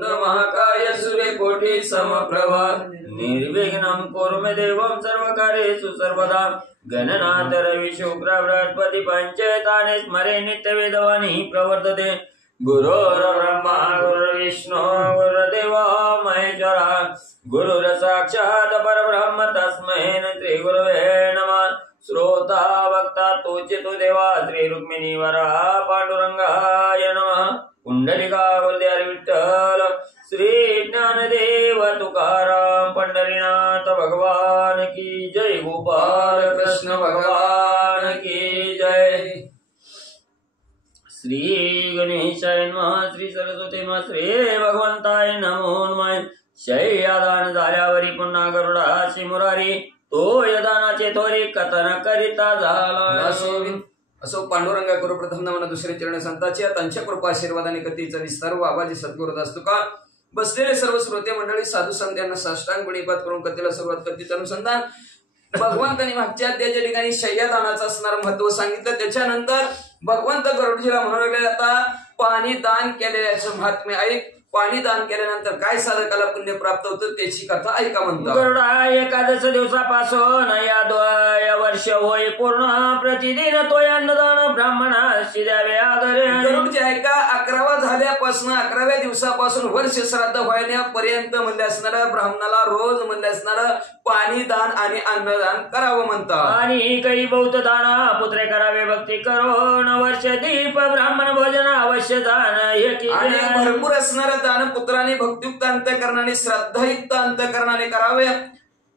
महाकाय सूर्यकोटि समप्रभा निर्विघ्नं कुरु मे देवं सर्वकार्येषु सर्वदा गणनाथ रवि शुक्र बृहस्पति पंचेतानि स्मरे नित्यवेदवाणी प्रवर्तते गुरुर्ब्रह्मा गुरुर्विष्णु गुरुर्देवो महेश्वरः गुरुर् साक्षात् परब्रह्म तस्मै श्री गुरवे नमः। श्रोता वक्ता तोचितो देवा श्री रुक्मिणी वरः पांडुरंगाय नमः। कुंडलिका बलदेव विठ्ठल श्री ज्ञानदेव तुकाराम पंढरीनाथ भगवान की जय। गोपाल कृष्ण भगवान की जय। श्री गणेशाय नमः। श्री सरस्वती नमः। श्री भगवंताय नमो नमः। शय्यादान झाल्यावरी पुन्हा गरुडाची मुरारी तो यदानाचे थोरी कथन करिता झाला। असो पांडुरंगा गुरु प्रथम नामना दुसरे चरण संतांच्या त्यांच्या कृपा आशीर्वादाने कथेचा विस्तार बाबाजी सद्गुरुदास तुका बसलेले सर्व श्रोते मंडळी साधू संत यांना साष्टांग गुणीपात करून कथेला सुरुवात कथेचं अनुसंधान भगवंतांनी मागच्या अध्यायाच्या ठिकाणी शय्यादानाचं असणारं महत्व सांगितलं। त्याच्यानंतर भगवंत गरुडजीला म्हणू लागले आता पाणी दान केलेल्याचं महात्म्य ऐक। पाणी दान केल्यानंतर काय साधकाला पुण्य प्राप्त होतं त्याची कथा ऐका म्हणतात। गरुडा एकादश दिवसापासून या वर्ष होय पूर्ण प्रतिदिन तो अन्नदान ब्राह्मणास द्यावे आदरे। गरुडजी ऐका 11वा झाल्यापासून 11व्या दिवसापासून वर्ष श्राद्ध व्हायपर्यंत म्हणले असणाऱ्या ब्राह्मणाला रोज म्हणले असणारं पाणी दान आणि अन्नदान करावं म्हणतात। आणि काही बौद्ध दान पुत्रे करावे भक्ती करून वर्ष दीप ब्राह्मण भोजन अवश्य दान आणि भरपूर असणारं दान पुत्राने भक्तियुक्त अंतःकरणाने श्रद्धायुक्त अंतःकरणाने करावे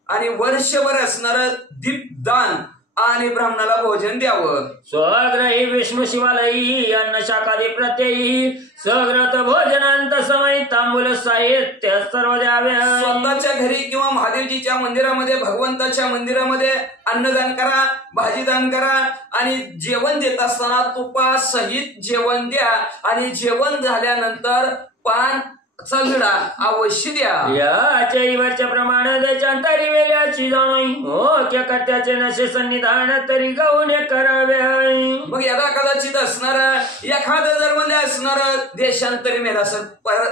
आणि वर्षभर असणारं दीपदान आणि ब्राह्मणाला भोजन द्यावं। स्वग्रही विष्णू शिवालयी अन्न शाकादी प्रत्ययी सग्रत भोजनांत समय तांबूल साहित्य सर्व द्यावे। स्वतःच्या घरी किंवा महादेवजीच्या मंदिरामध्ये भगवंताच्या मंदिरामध्ये अन्नदान करा, भाजीदान करा आणि जेवण देत असताना तुपासहित जेवण द्या आणि जेवण झाल्यानंतर पान चलडा अवश्य द्या। याच्या इवरच्या प्रमाण देशांतरी वेल्याची जाणोई हो क्या कर्त्याचे नशे सन्निधान तरी गाऊन करावे। मग यदा कदाचित असणार एखादं जर म्हणजे असणार देशांतरी मेला सर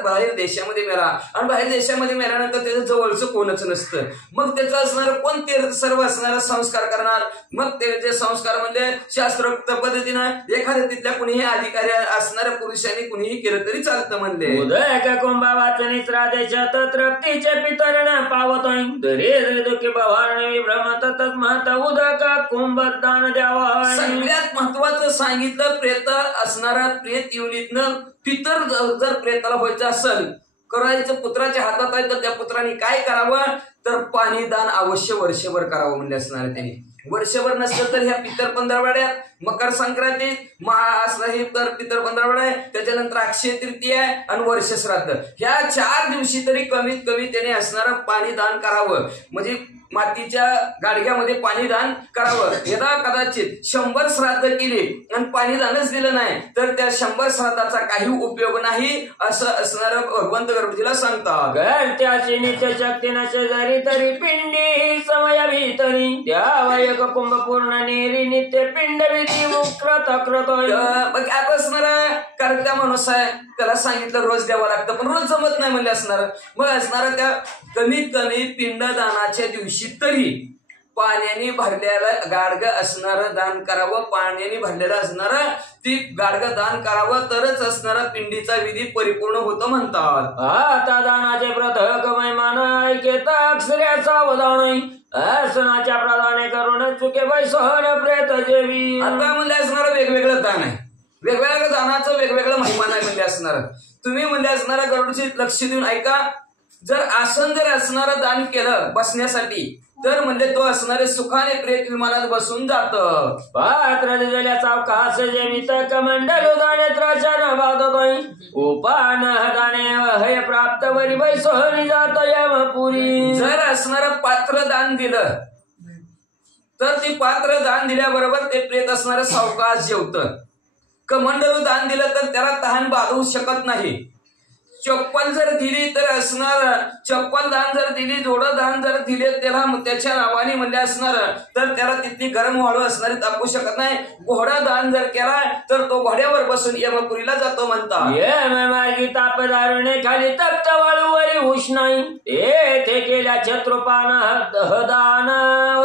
बाहेर देशामध्ये मेला आणि बाहेर देशामध्ये मेल्यानंतर त्याच्या जवळचं कोणच नसतं मग त्याचं असणार कोण ते सर्व असणारा संस्कार करणार। मग त्याचे संस्कार म्हणजे शास्त्रोक्त पद्धतीनं एखाद्या तिथल्या कुणीही अधिकारी असणाऱ्या पुरुषांनी कुणीही केलं तरी चालतं म्हणले। उदय का कुंभा वाचनीच राधेच्यात तृप्तीचे पितरण पावतोय दरे दुःखी भवारणी विभ्रम ततच महत उदक कुंभ दान द्यावा। सगळ्यात महत्वाचं सांगितलं प्रेत असणारा प्रेत युनितनं पितर जर प्रेताला व्हायचं असेल करायचं पुत्राच्या हातात आहे तर त्या पुत्राने काय करावं तर पाणी दान अवश्य वर्षभर करावं म्हणजे असणार त्याने। वर्षभर नसलं तर ह्या पितर पंधरवड्यात मकर संक्रांती असं तर पितर पंधरवड्या त्याच्यानंतर अक्षय तृतीया आणि वर्ष श्राद्ध ह्या 4 दिवशी तरी कमीत कमी त्याने असणारं पाणी दान करावं म्हणजे मातीच्या गाडग्यामध्ये पाणी दान करावं। यदा कदाचित 100 श्राद्ध केली आणि पाणी दानच दिलं नाही तर त्या 100 श्राद्धाचा काही उपयोग नाही असं असणारं भगवंत गरुडजीला सांगतात। त्याची नित्य शक्ती नसे जरी तरी पिंडी समयावी तरी द्यावा एक कुंभ पूर्ण नेरी नित्य पिंड विधी मुक्रत कृतोय। मग आता असणारा कर्त्या माणूस आहे त्याला सांगितलं रोज द्यावं लागतं पण रोज जमत नाही म्हणजे असणार मग असणारा त्या कमीत कमी पिंडदानाच्या दिवशी तरी पाण्याने भरलेला गाडगं असणारं दान करावं। पाण्याने भरलेलं असणारं ती गाडगं दान करावं तरच असणारा पिंडीचा विधी परिपूर्ण होतो म्हणतात। आता दानाचे प्रथक मैमान ऐकेता अक्षऱ्याचा वदान सणाच्या प्रदाने करून चुके बैसहन प्रेत जेवी। आता म्हणजे असणारं वेगवेगळं दान आहे वेगवेगळ्या दानाचं वेगवेगळं महिमान आहे म्हणजे असणार तुम्ही म्हणजे असणारा गरुडची लक्ष देऊन ऐका। जर आसन जर असणारं दान केलं बसण्यासाठी तर म्हणजे तो असणारे सुखाने प्रेत विमानात बसून जात। पात्र दिलेल्या चौकास जेवित कमंडल दानेत्राच्या बाधतोय उपान दाने हय प्राप्त वरी बैसहनी जात यमपुरी। जर असणारं पात्र दान दिलं तर ती पात्र दान दिल्याबरोबर ते प्रेत असणारं सावकाश जेवतं। कमंडलू दान दिलं तर त्याला तहान बाधवू शकत नाही। चप्पल जर दिली तर असणार, चप्पल दान जर दिली, जोडं दान जर दिले त्याला त्याच्या नावाने म्हणजे असणार तर त्याला तिथली गरम वाळू असणारी तापू शकत नाही. घोडा दान जर केला तर तो घोड्यावर बसून यमपुरीला जातो म्हणतात. मार्गी ताप दारुणे खाली तप्त वाळूवरी उष्णाई येथे केल्या छत्रुपान दहदान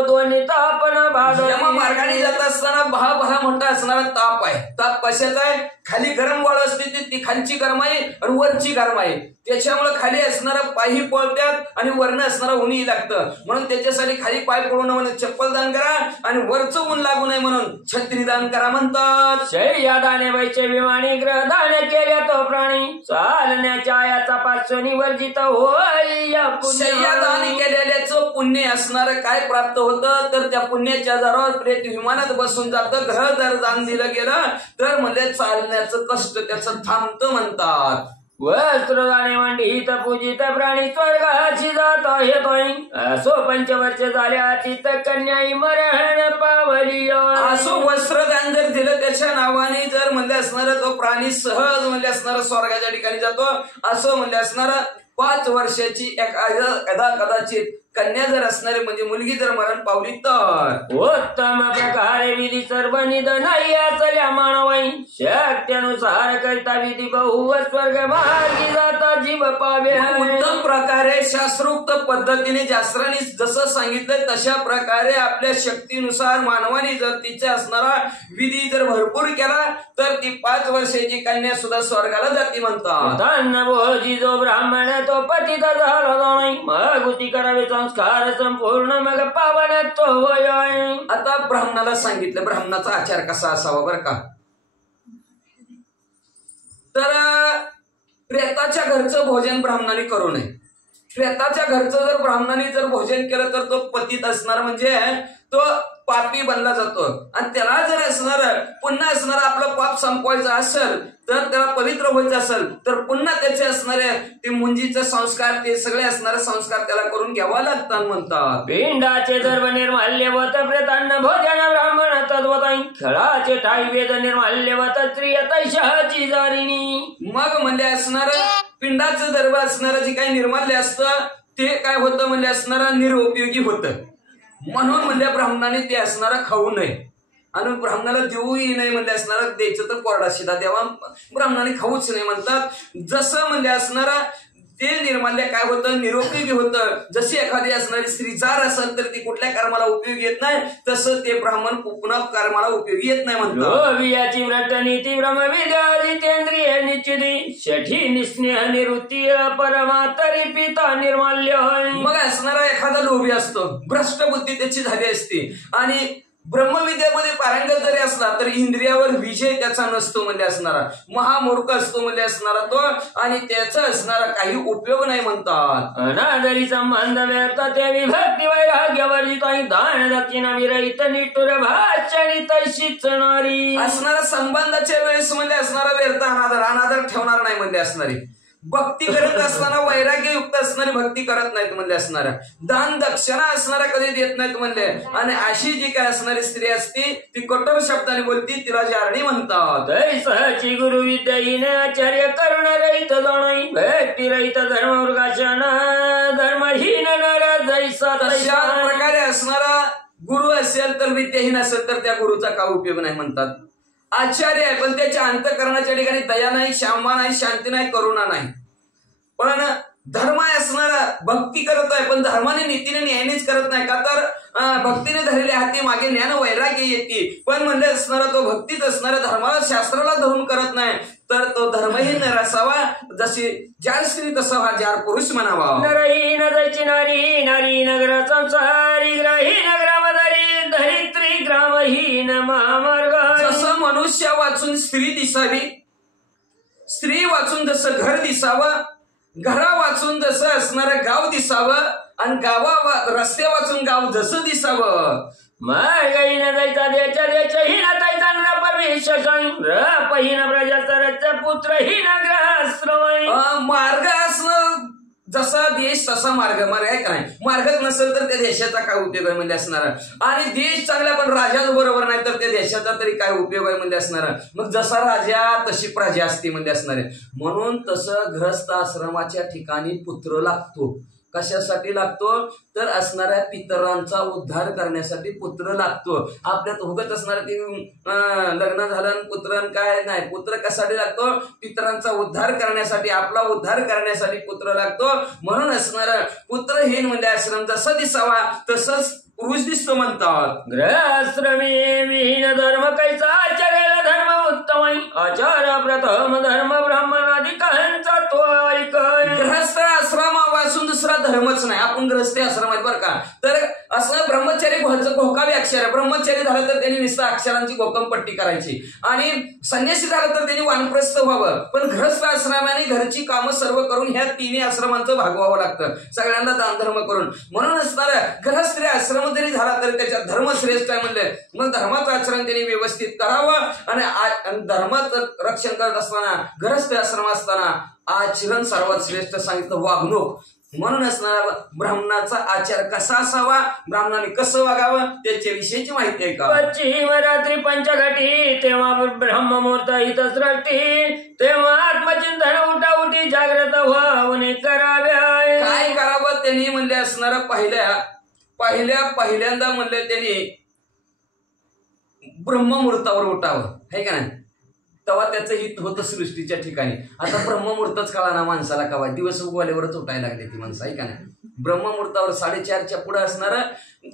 दोन्ही तापन यम मार्गाने जात असताना भहा मोठा असणारा ताप आहे. ताप कशाचा आहे? खाली गरम वाळू असते ती खालची गरमाई आणि वरची गरमाई, त्याच्यामुळे खाली असणारा पायही पळत्यात आणि वरनं असणारा ऊनही लागतं. म्हणून त्याच्यासाठी खाली पाय पडू नये म्हणून चप्पल दान करा आणि वरचं ऊन लागू नये म्हणून छत्री दान करा म्हणतात. शय्या दाने वैचे विमानी ग्रह दान केल्या तो प्राणी चालण्याच्या याचा पाचोनी वर्जित होय. शय्या दान केलेल्याचं पुण्य असणारं काय प्राप्त होतं तर त्या पुण्याच्या आधारावर प्रेत विमानात बसून जातं. ग्रह जर दान दिलं गेलं तर म्हणजे चालण्याचं कष्ट त्याचं थांबतं म्हणतात. वस्त्रदाने मंडित पूजित प्राणी स्वर्गाची जात येतोय असो पंचवर्ष झाल्या चित्त कन्याई मरण पावली. असो वस्त्रदान जर दिलं त्याच्या नावाने जर म्हणजे असणार तो प्राणी सहज म्हणजे असणार स्वर्गाच्या ठिकाणी जातो. असं म्हणजे असणार 5 वर्षाची कदाचित कन्या जर असणारी म्हणजे मुलगी जर मरण पावली तर उत्तम प्रकारे विधी सर्व निधन असल्या मानवाई शक्त्यानुसार करता विधी बहु स्वर्ग मार्गी जाता जीव पावे. उत्तम प्रकारे शास्त्रोक्त पद्धतीने शास्त्राने जसं सांगितलं तशा प्रकारे आपल्या शक्तीनुसार मानवाने जर तिचा असणारा विधी जर भरपूर केला तर ती 5 वर्षाची कन्या सुद्धा स्वर्गाला जाती म्हणतात. धन भोजी जो ब्राह्मण तो पतित झाला नाही मग उती करावे संस्कार संपूर्ण मग पावन तो होय. आता ब्राह्मणाला सांगितलं ब्राह्मणाचा आचार कसा असावा बरं का. तर प्रेताच्या घरचं भोजन ब्राह्मणाने करू नये. प्रेताच्या घरचं जर ब्राह्मणाने जर भोजन केलं तर तो पतित असणार म्हणजे तो पापी बनला जातो. आणि त्याला जर असणार पुन्हा असणार आपलं पाप संपवायचं असेल तर त्याला पवित्र व्हायचं असेल तर पुन्हा त्याचे असणारे ते मुंजीचे संस्कार ते सगळे असणारे संस्कार त्याला करून घ्यावा लागतात म्हणतात. पिंडाचे धर्म निर्माल्य वत प्रेतान्न भोजन ब्राह्मण तद्वताई खेळाचे ठाई वेद निर्माल्य वत स्त्रिय तैशाची जारिणी. मग म्हणजे असणार पिंडाचं दर्भ असणार जे काही निर्माल्य असतं ते काय होतं म्हणजे असणारा निरुपयोगी होतं. म्हणून म्हणजे ब्राह्मणाने ते असणारा खाऊ नये आणि ब्राह्मणाला देऊही नाही म्हणजे असणारा द्यायचं तर कोरडा शिदा द्यावा. ब्राह्मणाने खाऊच नाही म्हणतात. जसं म्हणजे असणारा ते निर्माल्य काय होतं निरुपयोगी होतं. जशी एखादी असणारी स्त्री जार असेल तर ती कुठल्या कर्माला उपयोगी येत नाही तसं ते ब्राह्मण पुन्हा कर्माला उपयोगी येत नाही म्हणतात. वियाची व्रत नीती ब्रह्मविद्या जितेंद्रिय निश्चिती षठी निस्नेह निवृत्ती परमातरी पिता निर्माल्य. मग असणारा एखादा लोभी असतो भ्रष्ट बुद्धी त्याची झाली असते आणि ब्रह्मविद्यामध्ये पारंगत जरी असला तर इंद्रियावर विजय त्याचा नसतो म्हणजे असणारा महामूर्ख असतो म्हणजे असणारा तो आणि त्याचा असणारा काही उपयोग नाही म्हणतात. अनादरी संबंध व्यर्थ ते विभक्ती वैराग्य वर्जित दान दक्षिणा विरहित निष्ठुर भाषणी तशीच नारी. असणारा संबंधाच्या वेळेस म्हणजे असणारा व्यर्थ अनादर ठेवणार नाही म्हणजे असणारी भक्ती करत असताना वैराग्ययुक्त असणारी भक्ती करत नाहीत म्हणजे असणारा दान दक्षिणा असणारा कधी देत नाहीत म्हणजे. आणि अशी जी काय असणारी स्त्री असती ती कठोर शब्दाने बोलती तिला जारणी म्हणतात. सहची गुरु विद्येने आचार्य करुण रहित जाणई व्यक्ती रहित धर्मवृगाशन धर्महीन नर जैसा तशा प्रकारे असणारा गुरु असेल तर विद्याहीन असेल तर त्या गुरुचा काय उपयोग नाही म्हणतात. आचार्य आहे पण त्याच्या अंतःकरणाच्या ठिकाणी दया नाही क्षमा नाही शांती नाही करुणा नाही. पण धर्म असणारा भक्ती करत आहे पण धर्माने नीतीने न्यायानेच करत नाही का तर भक्तीने धरलेल्या हाती मागे ज्ञान वैराग्य येते पण म्हणजे असणारा तो भक्तीत असणारा धर्माला शास्त्राला धरून करत नाही तर तो धर्महीन असावा. जशी जार स्त्री तसा हा जार पुरुष म्हणावा. नरहीन जायची नारी नारी नगर संसारी ग्रहीन ग्रामधारी धरित्री ग्रामहीन महामार्ग. जसं मनुष्य वाचून स्त्री दिसावी स्त्री वाचून जसं घर दिसावं घरा वाचून जसं असणारं गाव दिसावं आणि रस्ते वाचून गाव जसं दिसावं. मार्गहीन जायचा द्याच्या द्याच्याहीन तैचा नर परमेश्वर पहिन प्रजा सरच पुत्रहीन ग्रहाश्रमय. मार्ग असणं जसा देश तसा मार्ग मार्ग आहे का नाही. मार्गच नसेल तर त्या देशाचा काय उपयोग आहे म्हणजे असणार. आणि देश चांगला पण राजाच बरोबर नाही तर त्या देशाचा तरी काय उपयोग आहे म्हणजे असणार. मग जसा राजा तशी प्रजा असते म्हणजे असणार आहे. म्हणून तसं गृहस्थ आश्रमाच्या ठिकाणी पुत्र लागतो. कशासाठी लागतो तर असणाऱ्या पितरांचा उद्धार करण्यासाठी पुत्र लागतो. आपल्यात उगत असणार ती लग्न झालं पुत्र काय नाही. पुत्र कशासाठी लागतो पितरांचा उद्धार करण्यासाठी, आपला उद्धार करण्यासाठी पुत्र लागतो. म्हणून असणार पुत्रहीन म्हणजे आश्रम जसा दिसावा तसंच पुरुष दिसतो म्हणतात. ग्रहश्रमी विहीन धर्म कैसा आचरेल धर्म उत्तम आचार प्रथम धर्म ब्राह्मणाधिकांचा तो ऐक. गृहस्थ आश्रमापासून दुसरा धर्मच नाही. आपण गृहस्थ आश्रम आहेत बरं का. तर असं ब्रह्मचारी घोकावी अक्षर. ब्रह्मचारी झालं तर त्यांनी नुसतं अक्षरांची गोकमपट्टी करायची आणि संन्यासी झालं तर त्यांनी वानप्रस्थ व्हावं. पण गृहस्थ आश्रमाने घरची कामं सर्व करून ह्या तिन्ही आश्रमांचं भागवावं लागतं, सगळ्यांना दान धर्म करून. म्हणून असणार गृहस्थ आश्रम जरी झाला तरी त्याच्यात धर्म श्रेष्ठ आहे म्हणले. मग धर्माचं आचरण त्यांनी व्यवस्थित करावं आणि धर्माचं रक्षण करत असताना गृहस्थ आश्रम असताना आचरण सर्वात श्रेष्ठ सांगितलं वागणूक. म्हणून असणारा ब्राह्मणाचा आचार कसा असावा, ब्राह्मणाने कसं वागावं त्याच्या विषयीची माहिती आहे का. पश्चिम रात्री पंचघटी तेव्हा ब्रह्ममुहूर्त हितसृष्टी तेव्हा आत्मचिंतन उठा उठी जागृत व्हावणे कराव्या. काय करावं त्यांनी म्हणले असणार पहिल्यांदा म्हणले त्यांनी ब्रह्ममुहूर्तावर उठावं आहे का नाही. तेव्हा त्याचं हित होतं सृष्टीच्या ठिकाणी. आता ब्रह्ममुहूर्तच कळा ना माणसाला कवा, दिवस उगवल्यावरच उठायला लागले ती माणसं आहे का नाही. ब्रह्ममुहूर्तावर 4:30च्या पुढं असणार,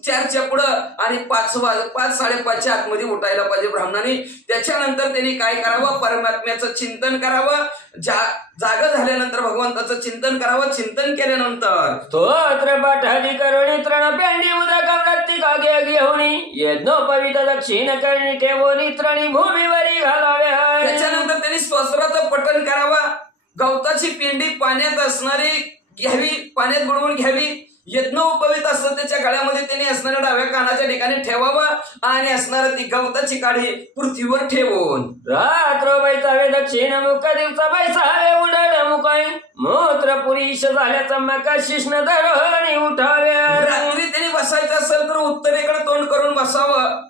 4च्या पुढं आणि 5-5:30च्या आतमध्ये उठायला पाहिजे ब्राह्मणाने. त्याच्यानंतर त्यांनी काय करावं परमात्म्याचं चिंतन करावं. जाग झाल्यानंतर भगवंताचं चिंतन करावं. चिंतन केल्यानंतर स्तोत्र पाठादी करुणी तृण पेंडी उदक मृत्तिका घेऊनी यज्ञोपवित दक्षिण करणी ठेवून तृणी भूमीवरी घालाव्या. त्याच्यानंतर त्यांनी स्तोत्राचं पठण करावं. गवताची पेंडी पाण्यात असणारी घ्यावी, पाण्यात बुडवून घ्यावी. यज्ञोपवीत असतं त्याच्या गळ्यामध्ये त्यांनी असणाऱ्या डाव्या कानाच्या ठिकाणी ठेवावं आणि असणारं ती गवताची काठी पृथ्वीवर ठेवून रात्र बैसावे दक्षिण मुख दिवसा बैसावे उडळ मुकाई मूत्र पुरीश झाल्याचा मका शिष्ण धरणी उठाव्या. रात्री त्यांनी बसायचं असेल तर उत्तरेकडे तोंड करून बसावं.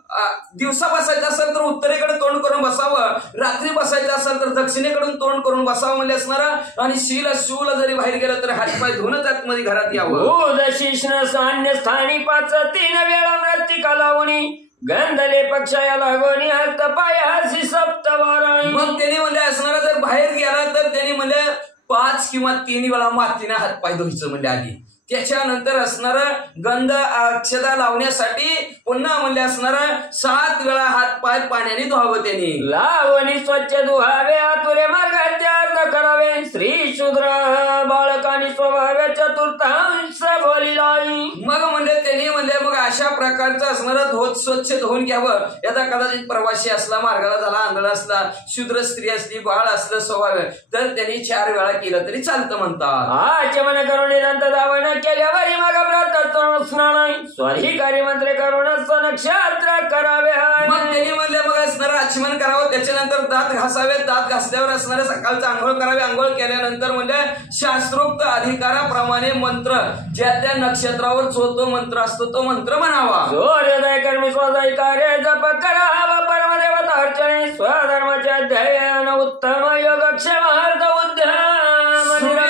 दिवसा बसायचं असेल तर उत्तरेकडे तोंड करून बसावं. रात्री बसायचं असेल तर दक्षिणेकडून तोंड करून बसावं म्हणजे असणार. आणि शिवला जरी बाहेर गेलं तर हातपाय धुवूनच आतमध्ये घरात यावं. शिष्ण सान्य स्थानी 5-3 वेळा मृत्तिका लावणी गंधले पक्षाया लागोनी हस्त पायासी सप्तवाराई. मग त्यांनी म्हणजे असणार जर बाहेर गेला तर त्यांनी म्हणजे 5 किंवा 3 वेळा मातीने हातपाय धुवायचं म्हणजे आधी. त्याच्यानंतर असणार गंध अक्षता लावण्यासाठी पुन्हा म्हणजे असणार 7 वेळा हात पाय पाण्याने धुवावं त्यांनी. लावणी स्वच्छ धुवावे आतुरे मार्गाचे अर्थ करावे. स्त्री शूद्र बाळकानी स्वभाव चतुर्थांश बोलिलाई. मग म्हणजे त्यांनी म्हणजे मग अशा प्रकारचं असणार स्वच्छ धुवून घ्यावं. याचा कदाचित प्रवासी असला, मार्गाला झाला, आंधळ असला, शूद्र स्त्री असली, बाळ असलं स्वभाव तर त्यांनी 4 वेळा केलं तरी चालतं म्हणतात. आचमन करून निरंत धावण केल्यावर मग व्रत स्नान स्वाधिकारी मंत्र करून नक्षत्र करावे. मग त्यांनी म्हणले मग असणार आचमन करावं. त्याच्यानंतर दात घासावे. दात घासल्यावर असणारे सकाळचं आंघोळ करावे. आंघोळ केल्यानंतर म्हणजे शास्त्रोक्त अधिकाराप्रमाणे मंत्र ज्या त्या नक्षत्रावर जो तो मंत्र असतो तो मंत्र म्हणावा. सूर्योदय कर्मी स्वदय कार्य जप करावा. परमदेवता अर्चने स्वधर्माचे अध्ययन उत्तम योगक्षेम अर्थ उद्यम.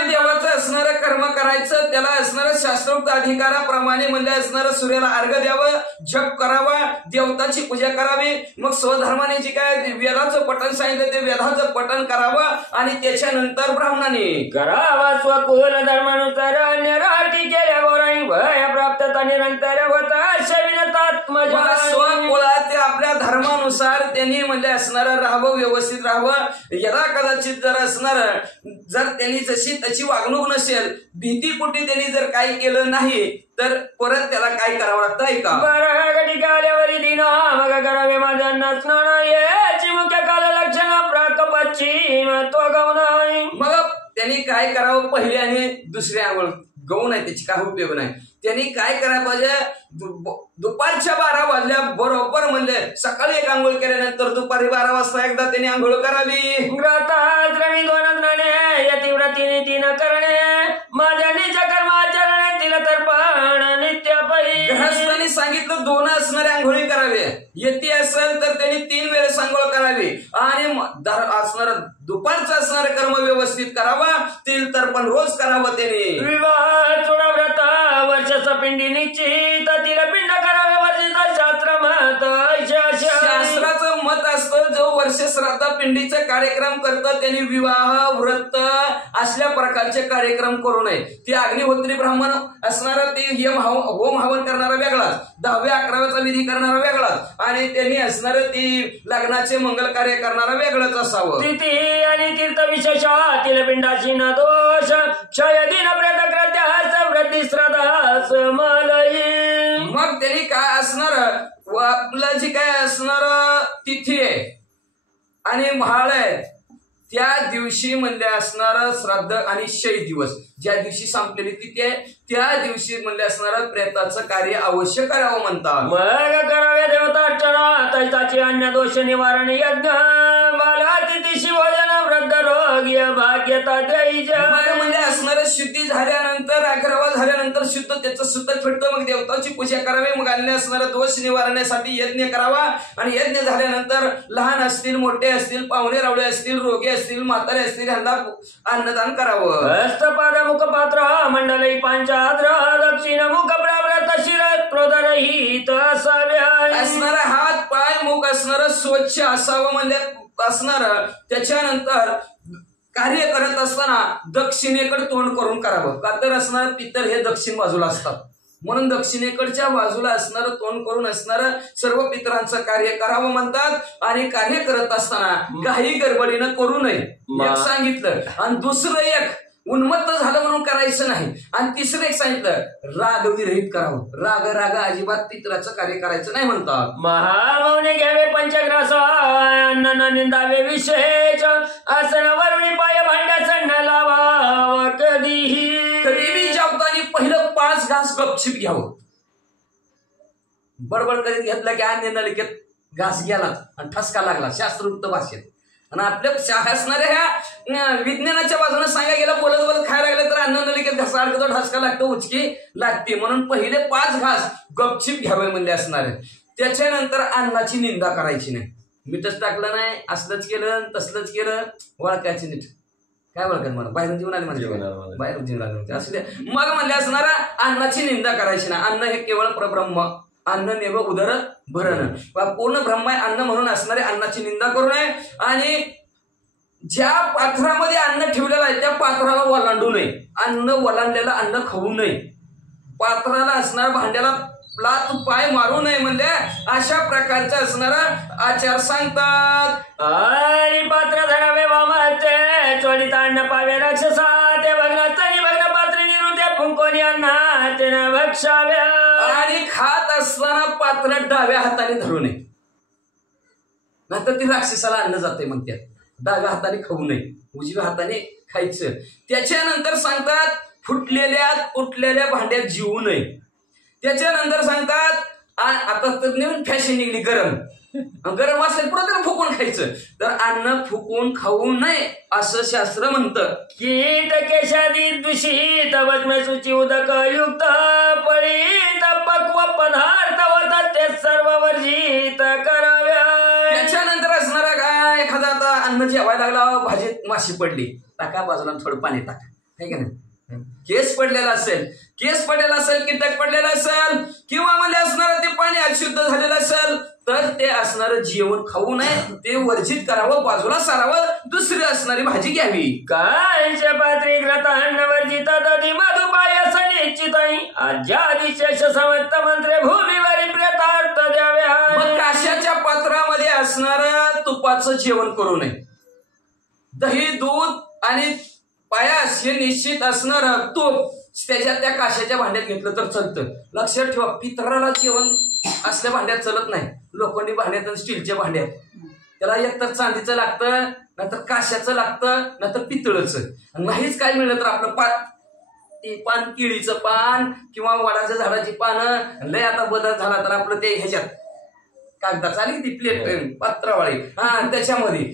देवाचं असणारं कर्म करायचं, त्याला असणारं शास्त्रोक्त अधिकाराप्रमाणे म्हणजे असणारं सूर्याला अर्घ्य द्यावं, जप करावा, देवताची पूजा करावी. मग स्वधर्माने जे काय वेदाचं पठण सांगितलं ते वेदाचं पठण करावं आणि त्याच्यानंतर ब्राह्मणाने करावा स्वकुल धर्मानुसार अन्य राठी केल्यावर भय प्राप्तता निरंतर होता शविनतात्मजा. स्वकुळात आपल्या धर्मानुसार त्यांनी म्हणजे असणारं राहावं, व्यवस्थित राहावं. यदा कदाचित जर असणार जर त्यांनी जशी त्याची वागणूक नसेल, भीतीपोटी त्यांनी जर काही केलं नाही तर परत त्याला काय करावं लागतं ऐका. आल्यावरी दिन मग करावे माझ्या स्नान याची मुख्य काल लक्षण प्राकपश्चिम तो गौन. मग त्यांनी काय करावं पहिली आणि दुसरी आंघोळ गहू नाही, त्याची काही उपयोग नाही. त्यांनी काय करायला पाहिजे दुपारच्या 12 वाजल्या बरोबर म्हणले सकाळी एक आंघोळ केल्यानंतर दुपारी 12 वाजता एकदा त्यांनी आंघोळ करावी. व्रताद्रमी 2 स्नाने यतिव्रतीने 3 करणे माझ्या निज कर्माचरणातील तर्पण नित्य पै. गृहस्थांनी सांगितलं 2 असणारे आंघोळी करावे. येते असेल तर त्यांनी 3 वेळेस आंघोळ करावी आणि असणार दुपारचं असणारं कर्म व्यवस्थित करावं. तिल तर्पण रोज करावं त्यांनी. विवाह चुडा व्रत वर्षाचा पिंडी निश्चित तिला पिंड करावे वर्जित शास्त्र मत. शास्त्राचं मत असतं जो वर्ष श्राद्ध पिंडीचा कार्यक्रम करतं त्यांनी विवाह व्रत असल्या प्रकारचे कार्यक्रम करू नये. ती अग्निहोत्री ब्राह्मण असणारा ती होम हवन करणारा वेगळाच, 10व्या 11व्याचा विधी करणारा वेगळाच आणि त्यांनी असणारं ती लग्नाचे मंगल कार्य करणारा वेगळंच असावं. तिथी आणि तीर्थ विशेष तिला पिंडाची न दोष क्षय दिन प्रेत कृत्यास वृद्धी श्रद्धास मलई. मग त्यांनी काय असणार आपलं जी काय असणार तिथी आहे आणि म्हाळ आहे त्या दिवशी म्हणले असणार श्राद्ध आणि शय दिवस ज्या दिवशी संपलेली तिथी आहे त्या दिवशी म्हणले असणार प्रेताचं कार्य अवश्य करावं म्हणतात. मग करावे देवता अर्चना तैताची अन्य दोष निवारण यज्ञ बाला तिथीशी भोजन वृद्ध रोग भाग्यता द्यायच. मग म्हणजे असणार शुद्धी झाल्यानंतर 11वा झाल्यानंतर शुद्ध त्याचं सुद्धा फिरतं. मग देवताची पूजा करावी. मग अन्य असणारा दोष निवारण्यासाठी यज्ञ करावा आणि यज्ञ झाल्यानंतर लहान असतील मोठे असतील पाहुणे रावळे असतील रोगी असतील म्हातारे असतील यांना अन्नदान करावं. हस्तपाद मुख पात्र मंडलई पांचाद्र दक्षिण मुख प्राव्रत शिर क्रोधरहित असाव्या. असणारा हात पाय मुख असणार स्वच्छ असावं म्हणजे असणार. त्याच्यानंतर कार्य करत असताना दक्षिणेकडे तोंड करून करावं. का तर असणार पितर हे दक्षिण बाजूला असतात म्हणून दक्षिणेकडच्या बाजूला असणारं तोंड करून असणारं सर्व पितरांचं कार्य करावं म्हणतात. आणि कार्य करत असताना काही गडबडीनं करू नये एक सांगितलं. आणि दुसरं एक उन्मत्त झालं म्हणून करायचं नाही. आणि तिसरं एक सांगितलं राग विरहित करावं. राग अजिबात पितराचं कार्य करायचं नाही म्हणतात. महामौने घ्यावे पंचग्रास अन्न निंदावे विशेष आसन वरुणी पाय भांड्या सण्ण लावावं कधीही. कधीही जेवताना पहिलं 5 घास गपचिप घ्यावं. बडबड करीत घेतलं की अन्य नलिकेत घास गेला आणि ठसका लागला शास्त्रोक्त भाषेत. आणि आपल्या असणाऱ्या ह्या विज्ञानाच्या बाजूने सांगायला गेलं बोलत खायला लागलं तर अन्न नलिकेत घासा अडकतो ठसका लागतो उचकी लागते. म्हणून पहिले 5 घास गपचिप घ्यावे म्हणले असणारे. त्याच्यानंतर अन्नाची निंदा करायची नाही. मीठच टाकलं नाही असलंच केलं तसलंच केलं वळखायची नीट काय वळखत म्हणा बाहेरून जीवन आले म्हणजे बाहेरून जीवन आले असू द्या. मग म्हणले असणारा अन्नाची निंदा करायची नाही. अन्न हे केवळ परब्रह्म अन्न नेव उदर भरण पूर्ण ब्रह्म आहे अन्न म्हणून असणारे अन्नाची निंदा करू नये. आणि ज्या पात्रामध्ये अन्न ठेवलेलं आहे त्या पात्राला ओलांडू नये. अन्न ओलांडलेलं अन्न खाऊ नये. पात्राला असणाऱ्या भांड्याला लात पाय मारू नये म्हणजे अशा प्रकारचा असणारा आचार सांगतात. आणि पात्र धरावे वामते चोळीत अन्न पावे राक्षसा ते भग्नास्थानी भग्न पात्र निरुते फुंकोनी अन्ना ते न भक्षाव्या. आणि खात असताना पात्र डाव्या हाताने धरू नये नाहीतर ती राक्षसाला अन्न जाते म्हणतात. डाव्या हाताने खाऊ नये उजव्या हाताने खायचं. त्याच्यानंतर सांगतात फुटलेल्या भांड्यात जीवू नये. त्याच्यानंतर सांगतात आता तर नवीन फॅशन निघली गरम असेल पुन्हा फुकून खायचं. तर अन्न फुकून खाऊ नये असं शास्त्र म्हणतं. कीट केशादी दूषित वज्मसूची उदक युक्त पळीत पक्व पदार्थ होतात ते सर्व वर्जित कराव्या. त्याच्यानंतर असणारा काय एखादा आता अन्न जेवायला लागला भाजीत माशी पडली टाका बाजूला थोडं पाणी टाका आहे का नाही. केस पडलेला असेल कीटक पडलेला असेल किंवा म्हणजे असणारं ते पाणी अशुद्ध झालेलं असेल तर ते असणारं जेवण खाऊ नये. ते वर्जित करावं बाजूला सारावं. दुसरी असणारी भाजी घ्यावी. कायच्या पात्री ग्रतान्न वर्जित दधी मधुपाय निश्चित आज्यादिशेष समस्त मंत्रे भूमीवारी प्रेतार्थ द्याव्या. मग काश्याच्या पात्रामध्ये असणारं तुपाचं जेवण करू नये. दही दूध आणि पायास हे निश्चित असणार तूप त्याच्यात त्या काशाच्या भांड्यात घेतलं तर चालतं. लक्षात ठेवा पितराला जेवण असल्या भांड्यात चालत नाही. लोखंडी भांड्यात आणि स्टीलच्या भांड्यात त्याला एकतर चांदीचं लागतं नाहीतर काशाचं लागतं नाहीतर पितळचं. नाहीच काय मिळलं तर आपलं पान केळीचं पान किंवा वडाच्या झाडाची पानं लय आता बदल झाला तर आपलं ते ह्याच्यात कागदाचं आली ती प्लेट पात्रावाळी त्याच्यामध्ये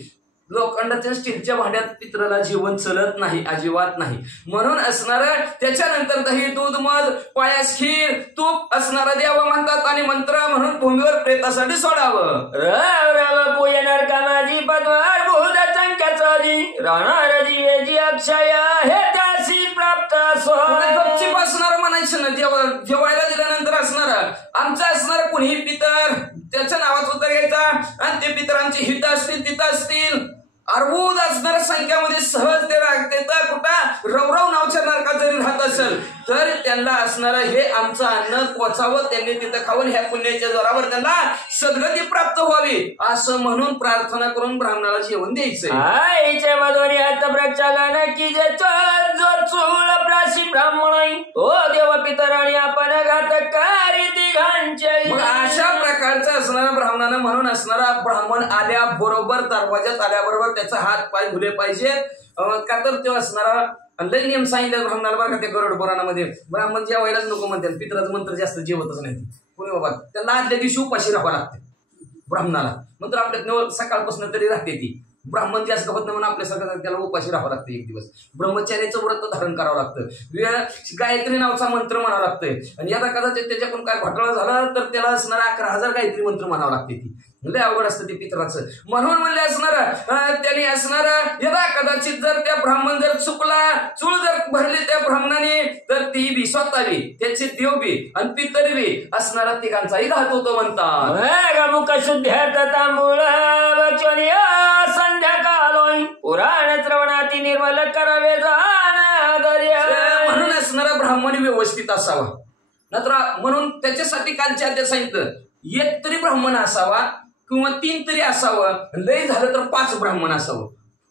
लोखंडाच्या स्टीलच्या भांड्यात पितराला जेवण चलत नाही, अजिबात नाही. म्हणून असणारं त्याच्यानंतर दही, दूध, मध, पायास, खीर, तूप असणारा द्यावं म्हणतात आणि मंत्र म्हणून भूमीवर प्रेतासाठी सोडावं. राव राव पोयणार कामाजी पद्मार भूत चंक्याची राहणार जीवेची अक्षय हे त्याशी प्राप्त गपचीप असणार म्हणायचं ना. जेवायला दिल्यानंतर असणार आमचं असणार कुणीही पितर त्याच्या नावात उत्तर घ्यायचा आणि ते पितरांची हित असतील तिथं असतील अर्बुद असणाऱ्या संख्यामध्ये सहज ते राखते. तर कुठं रवरव नावच्या नरकात जरी राहत असेल तर त्यांना असणारं हे आमचं अन्न पोचावं, त्यांनी तिथं खाऊन ह्या पुण्याच्या जोरावर त्यांना सद्गती प्राप्त व्हावी असं म्हणून प्रार्थना करून ब्राह्मणाला जेवण द्यायचं. आईच्या मधोनी हात प्रक्षालन की जे जो चूळ प्राशी ब्राह्मण तो देव पितर आणि आपण घातकारी तिघांचे. अशा प्रकारचं असणारा ब्राह्मणानं म्हणून असणारा ब्राह्मण आल्याबरोबर दरवाजात आल्याबरोबर त्याचा हात पाय धुले पाहिजेत. का तर तो असणारा लय नियम सांगितलं ब्राह्मणाला बरं का. त्या गरुड पुराणामध्ये ब्राह्मण जेवायलाच नको म्हणतात, पितराचं मंत्र जास्त जेवतच नाही कोणी बाबा. त्यांना आदल्या दिवशी उपाशी राहावं लागते ब्राह्मणाला. मंत्र आपल्या सकाळपासून तरी राहते ती. ब्राह्मण जास्त होत नाही म्हणून आपल्यासारखं त्याला उपाशी राहावं लागतं. एक दिवस ब्रह्मचार्याचं व्रत धारण करावं लागतं. गायत्री नावाचा मंत्र म्हणावं लागतंय आणि याला कदाचित त्याच्याकडून काय घोटाळा झाला तर त्याला असणारा 11,000 गायत्री मंत्र म्हणावं लागते. ती लय अवघड असतं ते पितराचं. म्हणून म्हणले असणार त्यांनी असणार यदा कदाचित जर त्या ब्राह्मण जर चुकला, चूळ जर भरली त्या ब्राह्मणाने तर ती बी स्वतः बी त्याचे देव बी आणि पितर बी असणारा तिघांचाही घात होतो म्हणतात. मुख शुद्ध्यात तांबूळ संध्याकाळ पुराण श्रवणाती निर्मल करावे जाण दर्या. म्हणून असणारा ब्राह्मण व्यवस्थित असावा. नंतर म्हणून त्याच्यासाठी कालच्या अध्याय सांगितलं एक तरी ब्राह्मण असावा किंवा 3 तरी असावं, लय झालं तर 5 ब्राह्मण असावं.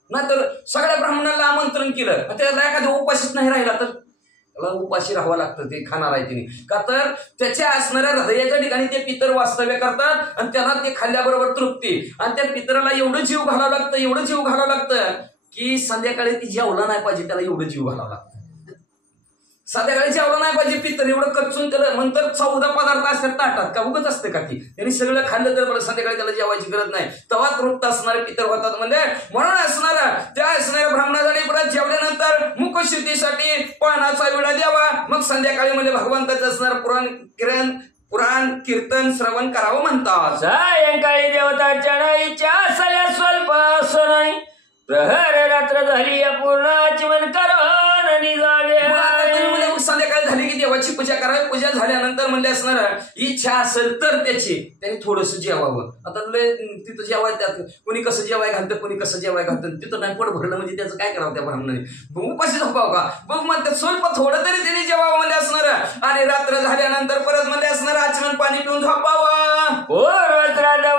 नाहीतर सगळ्या ब्राह्मणाला आमंत्रण केलं त्याला एखाद्या उपाशीच नाही राहिला तर त्याला उपाशी राहावं लागतं. ते खाणार आहे तिने. का तर त्याच्या असणाऱ्या हृदयाच्या ठिकाणी ते पितर वास्तव्य करतात आणि त्याला ते खाल्ल्याबरोबर तृप्ती. आणि त्या पितराला एवढं जीव घालावं लागतं, एवढं जीव घालावं लागतं की संध्याकाळी ती जेवला नाही पाहिजे त्याला एवढं जीव घालावं लागतं. संध्याकाळी जेवला नाही पाहिजे पितर एवढं कच्चून त्याला नंतर 14 पदार्थ असतात ताटात का उगत असते का ती. त्यांनी सगळं खाल्लं तर संध्याकाळी त्याला जेवायची गरज नाही. तेव्हा तृप्त असणारे पितर होतात. म्हणजे म्हणून असणारा त्या असणाऱ्या ब्राह्मणासाठी परत जेवल्यानंतर मुखशुद्धीसाठी पानाचा विडा द्यावा. मग संध्याकाळी म्हणजे भगवंताचं असणार पुराण कीर्तन श्रवण करावं म्हणतात. सायंकाळी देवताच्या इच्छा सल्या स्वल्प असं नाही प्रहर रात्र झाली पूर्ण चिमन करून संध्याकाळी झाली की देवाची पूजा करावी. पूजा झाल्यानंतर म्हणले असणार इच्छा असेल तर त्यांनी थोडंसं जेवावं. आता तिथं जेवाय त्यात कोणी कसं जेवाय घालतं कोणी कसं जेवाय घालतं. तिथं नाही पोट भरलं म्हणजे त्याचं काय करावं त्या ब्राह्मणाने उपाशी झोपावं का. बघ म्हणतात स्वल्प थोडं तरी त्यांनी जेवावं म्हणजे असणार. आणि रात्र झाल्यानंतर परत म्हणजे असणार आचमन पाणी पिऊन झोपावं.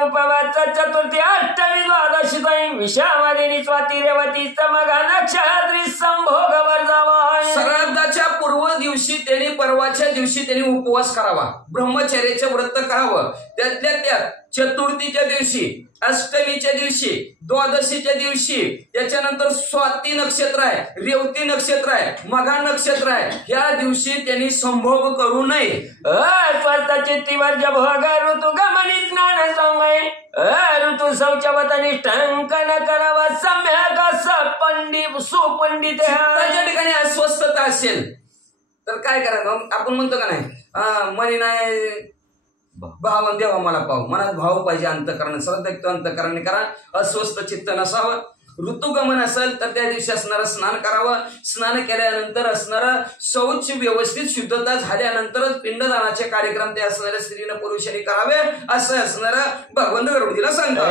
उपवास चतुर्थी अष्टमी द्वादशी विषावादिनी स्वाती रेवती समगा नक्षत्री संभोगवर जावा. श्राद्धाच्या पूर्व दिवशी त्यांनी परवाच्या दिवशी त्यांनी उपवास करावा, ब्रह्मचर्याचे व्रत करावं. त्यातल्या त्यात चतुर्थीच्या दिवशी, अष्टमीच्या दिवशी, द्वादशीच्या दिवशी, त्याच्यानंतर स्वाती नक्षत्र आहे, रेवती नक्षत्र आहे, मघा नक्षत्र आहे, ह्या दिवशी त्यांनी संभोग करू नये. चित्तीवर भोग ऋतू गमनी स्नान समय ऋतू शौचवतनिष्ठंकन करावा सम्यक पंडित सुपंडित. त्या ठिकाणी अस्वस्थता असेल तर काय करायचं. आपण म्हणतो का नाही मनी नाही भाव देवा मला पाव, मनात भाव पाहिजे अंतकरण श्रद्धा अंतकरणाने करा. अस्वस्थ चित्त नसावं. ऋतुगमन असेल तर त्या दिवशी असणारं स्नान करावं. स्नान केल्यानंतर असणारं शौच व्यवस्थित शुद्धता झाल्यानंतरच पिंडदानाचे कार्यक्रम ते असणाऱ्या स्त्रीनं पुरुषांनी करावे असं असणारं भगवंत गरुडजीला सांगतात.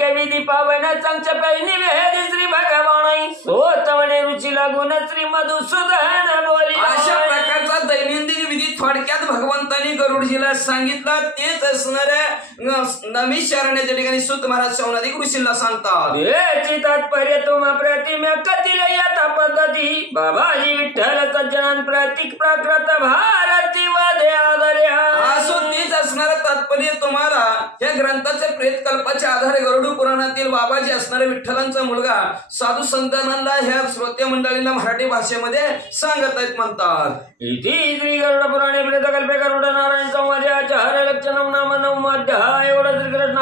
कविधी पावन श्री भगवान सोतवणे रुची लागून श्री मधुसूदन बोली. अशा प्रकारचा दैनंदिन विधी थोडक्यात भगवंतांनी गरुडजीला सांगितला. तेच असणाऱ्या नमी शरण्याच्या ठिकाणी सुत महाराज शौनादिक ऋषींना सांगतात. तात्पर्य तुम्हा प्रतिम्या कथिल यथा पद्धती बाबाजी विठ्ठल सज्जन प्रतीक प्राकृत भारती वदे आदर्या. असो तेच असणारं तात्पर्य तुम्हाला या ग्रंथाचे प्रेतकल्पाच्या आधारे गरुड पुराणातील बाबाजी असणारे विठ्ठलांचा मुलगा साधू संतांना ह्या श्रोते मंडळींना मराठी भाषेमध्ये सांगत आहेत म्हणतात. इति श्री गरुड पुराणे प्रेतकल्पे गरुड नारायण संवादे आचार्य लक्षणम नाम नवम अध्याय. एवढं श्रीकृष्ण